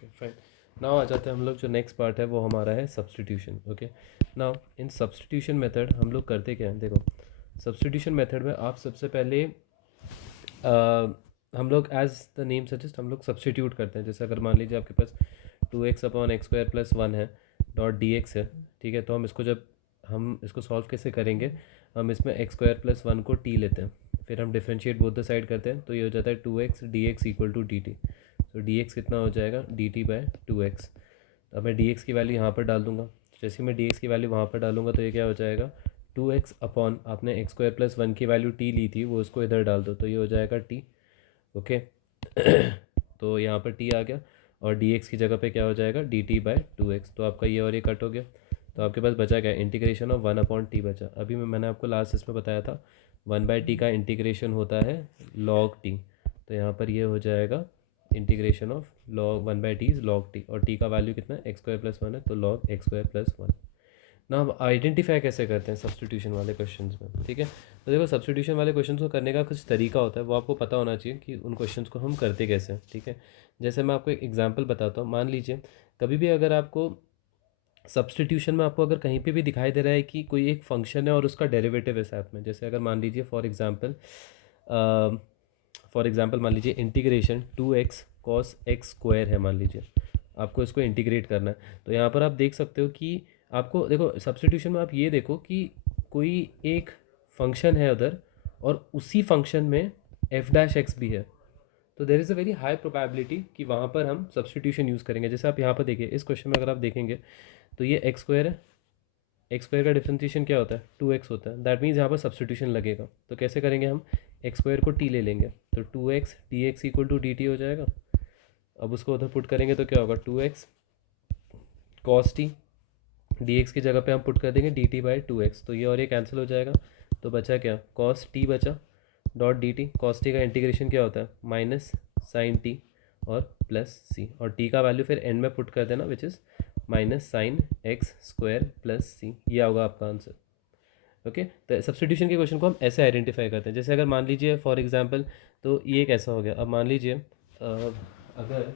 Okay fine. Now आ जाते हैं हम लोग, जो नेक्स्ट पार्ट है वो हमारा है substitution. Okay, now in substitution method हम लोग करते क्या है, देखो सब्सटीट्यूशन मेथड में आप सबसे पहले हम लोग एज द नेम सजेस्ट हम लोग सब्सटीट्यूट करते हैं। जैसे अगर मान लीजिए आपके पास 2x/x² + 1 है, डॉट dx है, ठीक है, तो हम इसको सॉल्व कैसे करेंगे, हम इसमें x² + 1 को t लेते हैं, फिर हम डिफ्रेंशिएट बोथ द साइड करते हैं, तो ये हो जाता है 2x dx = dt। तो dx कितना हो जाएगा, dt/2x। तो अब मैं dx की वैल्यू यहाँ पर डाल दूंगा। जैसे मैं dx की वैल्यू वहाँ पर डालूंगा तो ये क्या हो जाएगा, 2x अपॉन आपने x² + 1 की वैल्यू t ली थी वो उसको इधर डाल दो, तो ये हो जाएगा t। ओके तो यहाँ पर t आ गया और dx की जगह पे क्या हो जाएगा, dt/2x। तो आपका ये और ये कट हो गया, तो आपके पास बचा क्या, इंटीग्रेशन ऑफ 1/t बचा। अभी मैंने आपको लास्ट इसमें बताया था 1/t का इंटीग्रेशन होता है log t, तो यहाँ पर ये हो जाएगा integration of log 1/t is log t, और t का वैल्यू कितना है, x² + 1 है, तो log x² + 1। ना हम आइडेंटिफाई कैसे करते हैं सब्सटीट्यूशन वाले क्वेश्चंस में, ठीक है। तो देखो सब्सटीट्यूशन वाले क्वेश्चंस को करने का कुछ तरीका होता है, वो आपको पता होना चाहिए कि उन क्वेश्चंस को हम करते कैसे हैं, ठीक है। जैसे मैं आपको एक एग्जांपल बताता हूँ। मान लीजिए कभी भी अगर आपको सब्सटीट्यूशन में आपको अगर कहीं पे भी दिखाई दे रहा है कि कोई एक फंक्शन है और उसका डेरिवेटिव है साथ में, जैसे अगर मान लीजिए फॉर एग्जांपल मान लीजिए इंटीग्रेशन 2x cos x² है, मान लीजिए आपको इसको इंटीग्रेट करना है, तो यहाँ पर आप देख सकते हो कि आपको देखो सब्सटीट्यूशन में आप ये देखो कि कोई एक फंक्शन है उधर और उसी फंक्शन में f' भी है, तो there is a very high probability कि वहाँ पर हम सब्सटीट्यूशन यूज़ करेंगे। जैसे आप यहाँ पर देखिए इस क्वेश्चन में अगर आप देखेंगे तो ये x² है, x² का डिफ्रेंशिएशन क्या होता है, 2x होता है, दैट मीन्स यहाँ पर सब्सटीट्यूशन लगेगा। तो कैसे करेंगे, हम x² को t ले लेंगे, तो 2x dx = dt हो जाएगा। अब उसको उधर पुट करेंगे तो क्या होगा, 2x cos t, dx की जगह पे हम पुट कर देंगे dt/2x, तो ये और ये कैंसिल हो जाएगा, तो बचा क्या, cos t बचा डॉट dt। cos t का इंटीग्रेशन क्या होता है, माइनस साइन t और प्लस c, और t का वैल्यू फिर एंड में पुट कर देना, which is -sin x² + c। ये होगा आपका आंसर। ओके, तो सब्सटीट्यूशन के क्वेश्चन को हम ऐसे आइडेंटिफाई करते हैं। जैसे अगर मान लीजिए फॉर एग्जांपल, तो ये एक ऐसा हो गया। अब मान लीजिए अगर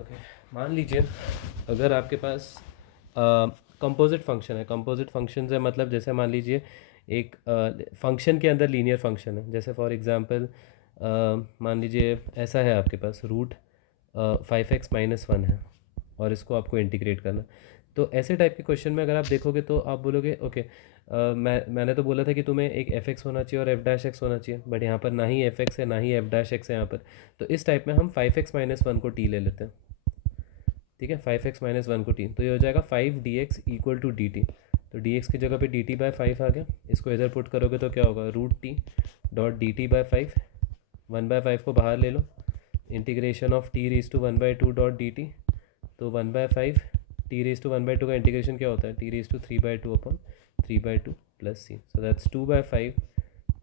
ओके मान लीजिए अगर आपके पास कंपोजिट फंक्शन है, कंपोजिट फंक्शन है मतलब जैसे मान लीजिए एक फंक्शन के अंदर लीनियर फंक्शन है। जैसे फॉर एग्जांपल मान लीजिए ऐसा है आपके पास रूट 5x - 1 है और इसको आपको इंटीग्रेट करना। तो ऐसे टाइप के क्वेश्चन में अगर आप देखोगे तो आप बोलोगे ओके, मैंने तो बोला था कि तुम्हें एक f(x) होना चाहिए और f' होना चाहिए, बट यहाँ पर ना ही f(x) है ना ही f' है यहाँ पर। तो इस टाइप में हम 5x - 1 को t ले लेते हैं, ठीक है, 5x - 1 को t, तो ये हो जाएगा 5dx = dt। तो dx की जगह पे dt/5 आ गया, इसको इधर पुट करोगे तो क्या होगा, √t डॉट dt/5, 1/5 को बाहर ले लो, integration of t⁻1/2 dot dt, तो 1/5 t⁻1/2 का इंटीग्रेशन क्या होता है, t⁻3/2/3/2 + c, so that's 2/5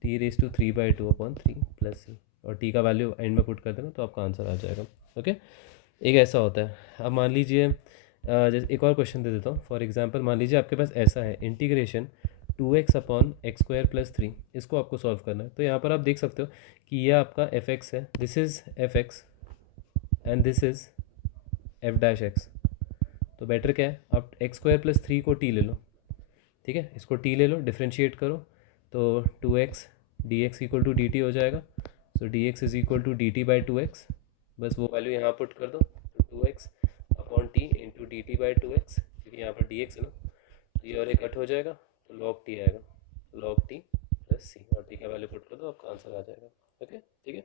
t⁻3/2/3 + c, और t का वैल्यू एंड में पुट कर देना तो आपका आंसर आ जाएगा। ओके, एक ऐसा होता है। अब मान लीजिए जैसे एक और क्वेश्चन दे देता हूँ। फॉर एग्जांपल मान लीजिए आपके पास ऐसा है इंटीग्रेशन 2x/x² + 3, इसको आपको सॉल्व करना है। तो यहाँ पर आप देख सकते हो कि ये आपका f(x) है, this is f(x) and this is f'(x). तो बेटर क्या है, आप x² + 3 को t ले लो, ठीक है, इसको t ले लो, डिफ्रेंशिएट करो, तो 2x dx = dt हो जाएगा। सो dx = dt/2x, बस वो वैल्यू यहाँ पुट कर दो, तो 2x/t × dt/2x, क्योंकि यहाँ पर dx है ना, तो ये और एक कट हो जाएगा, तो log t आएगा, log t + c, और t का वैल्यू पुट कर दो, आपका आंसर आ जाएगा। ओके, ठीक है।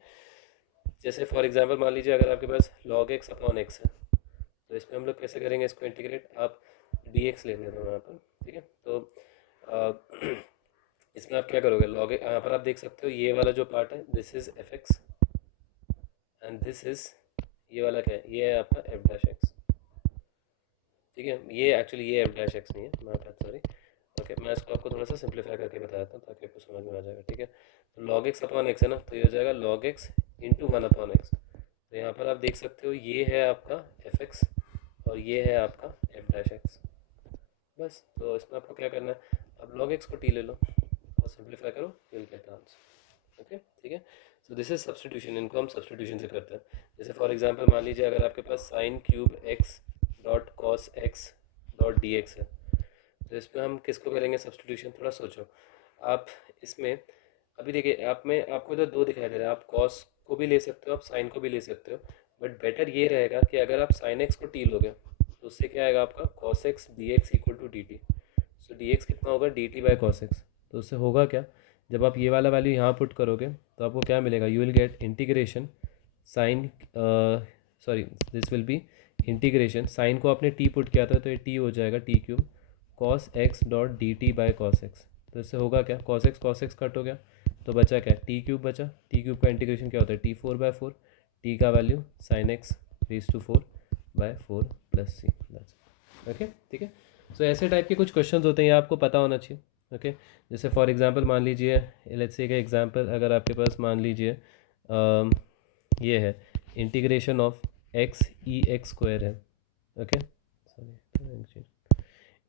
जैसे फॉर एग्जांपल मान लीजिए अगर आपके पास log x/x है, तो इसमें हम लोग कैसे करेंगे इसको इंटीग्रेट, आप dx ले लेना यहाँ पर, ठीक है। तो इसमें आप क्या करोगे, log यहाँ पर आप देख सकते हो ये वाला जो पार्ट है this is f(x) and this is ये वाला क्या है, ये है आपका f'(x), ठीक है। ये एक्चुअली ये f'(x) नहीं है, मैं सॉरी। ओके, मैं इसको आपको थोड़ा सा सिंप्लीफाई करके बताता हूँ ताकि आपको समझ में आ जाएगा, ठीक है। तो log x/x है ना, तो ये हो जाएगा log x × 1/x। तो यहाँ पर आप देख सकते हो ये है आपका f(x) और ये है आपका f'(x), बस। तो इसमें आपको क्या करना है, अब log x को t ले लो और सिंप्लीफाई करो, you will get the answer. Okay, ठीक है। सो दिस इज सब्सटीट्यूशन, इनको हम सब्सटीट्यूशन से करते हैं। जैसे फॉर एग्जांपल मान लीजिए अगर आपके पास sine cube x dot cos x dot d x है, तो इसमें हम किसको करेंगे सब्सटीट्यूशन, थोड़ा सोचो आप इसमें। अभी देखिए आप में आपको इधर दो दिखाई दे रहा है, आप कॉस को भी ले सकते हो, आप साइन को भी ले सकते हो, बट बेटर ये रहेगा कि अगर आप साइन एक्स को टी लोगे तो उससे क्या आएगा आपका cos x d x equal to d t. So d x कितना होगा d t by cos x. तो उससे होगा क्या, जब आप ये वाला वैल्यू यहाँ पुट करोगे तो आपको क्या मिलेगा, you will get integration sine, sorry this will be integration, sine को आपने टी पुट किया था तो ये टी हो जाएगा T cube cos x dot D t by cos x. तो इससे होगा क्या, कॉस एक्स कट हो गया तो बचा क्या, टी क्यूब बचा। टी क्यूब का इंटीग्रेशन क्या होता है, t four by four, t का value sine x raise to four by four plus c, okay ठीक है। सो ऐसे टाइप के कुछ क्वेश्चंस होते हैं, ये आपको पता होना चाहिए, ओके। जैसे फॉर एग्जांपल मान लीजिए, लेट्स से का एग्जांपल अगर आपके पास मान लीजिए ये है integration of x e x square है, okay sorry,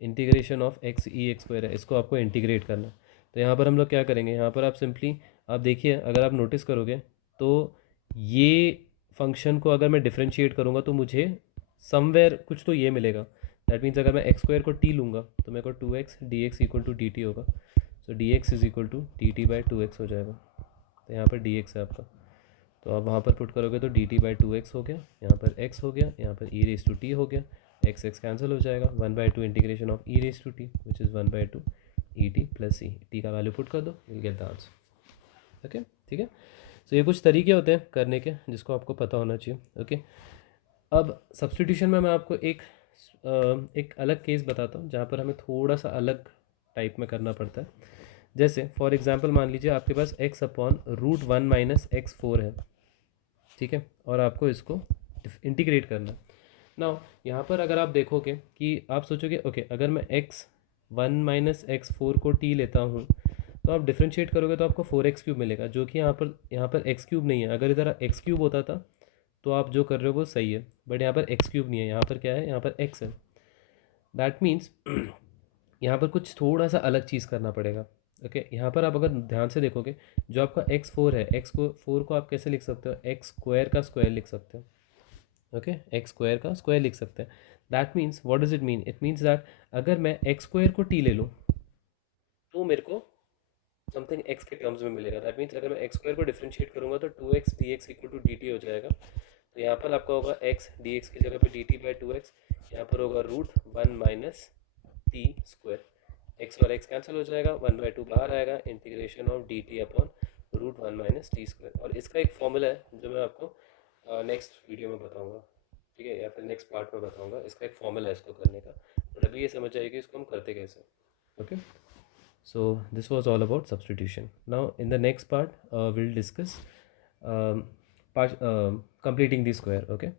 integration of x e x square है, इसको आपको इंटीग्रेट करना है। तो यहाँ पर हम लोग क्या करेंगे, यहाँ पर आप सिंपली आप देखिए अगर आप नोटिस करोगे तो ये फंक्शन को अगर मैं डिफ्रेंशिएट करूँगा तो मुझे समवेयर कुछ तो ये मिलेगा। दैट मीन्स अगर मैं एक्स स्क्वायर को टी लूँगा तो मेरे को two x d x equal to d t होगा। So d x is equal to d t by two x हो जाएगा। तो यहाँ पर डी एक्स है आपका, तो आप वहाँ पर पुट करोगे तो D t by two x हो गया, यहाँ पर एक्स हो गया, यहाँ पर ई रेस टू टी हो गया, एक्स एक्स कैंसिल हो जाएगा, one by two integration of e raise to t which is one by two e t plus c, t का वैल्यू पुट कर दो, will get the answer, okay ठीक है। तो ये कुछ तरीके होते हैं करने के जिसको आपको पता होना चाहिए, ओके। अब सब्सटीट्यूशन में मैं आपको एक अलग केस बताता हूँ जहाँ पर हमें थोड़ा सा अलग टाइप में करना पड़ता है। जैसे फॉर एग्जांपल मान लीजिए आपके पास x upon root one minus x four है, ठीक है, और आपको इसको इंटीग्रेट करना है। नाउ यहाँ पर अगर आप देखोगे कि आप सोचोगे ओके अगर मैं x one minus x four को t लेता हूँ तो आप डिफ्रेंशिएट करोगे तो आपको फोर एक्स क्यूब मिलेगा, जो कि यहाँ पर एक्स क्यूब नहीं है। अगर इधर एक्स क्यूब होता था तो आप जो कर रहे हो वो सही है, बट यहाँ पर एक्स क्यूब नहीं है, यहाँ पर क्या है, यहाँ पर एक्स है। दैट मीन्स यहाँ पर कुछ थोड़ा सा अलग चीज़ करना पड़ेगा, ओके। यहाँ पर आप अगर ध्यान से देखोगे जो आपका एक्स फोर है, एक्स को फोर को आप कैसे लिख सकते हो, एक्स स्क्वायर का स्क्वायर लिख सकते हो, ओके, एक्स स्क्वायर का स्क्वायर लिख सकते हैं। That means what does it mean, it means that अगर मैं एक्स स्क्वायर को टी ले लूँ तो मेरे को समथिंग एक्स के टर्म्स में मिलेगा। दैट मीन्स अगर मैं एक्स स्क्वायर को डिफ्रेंशिएट करूँगा तो two x d x equal to d t हो जाएगा। तो यहाँ पर आपका होगा एक्स डी एक्स की जगह पे d t by two x, यहाँ पर होगा root one minus t square, x और एक्स कैंसिल हो जाएगा, वन बाई टू बाहर आएगा, integration of d t upon root one minus t square. और इसका एक फॉर्मूला है जो मैं आपको नेक्स्ट वीडियो में बताऊँगा, ठीक है, या फिर नेक्स्ट पार्ट में बताऊँगा। इसका एक फॉर्मूला है इसको करने का, बट अभी ये समझ जाएगी इसको हम करते कैसे, okay. So this was all about substitution. Now in the next part we'll discuss completing the square, okay.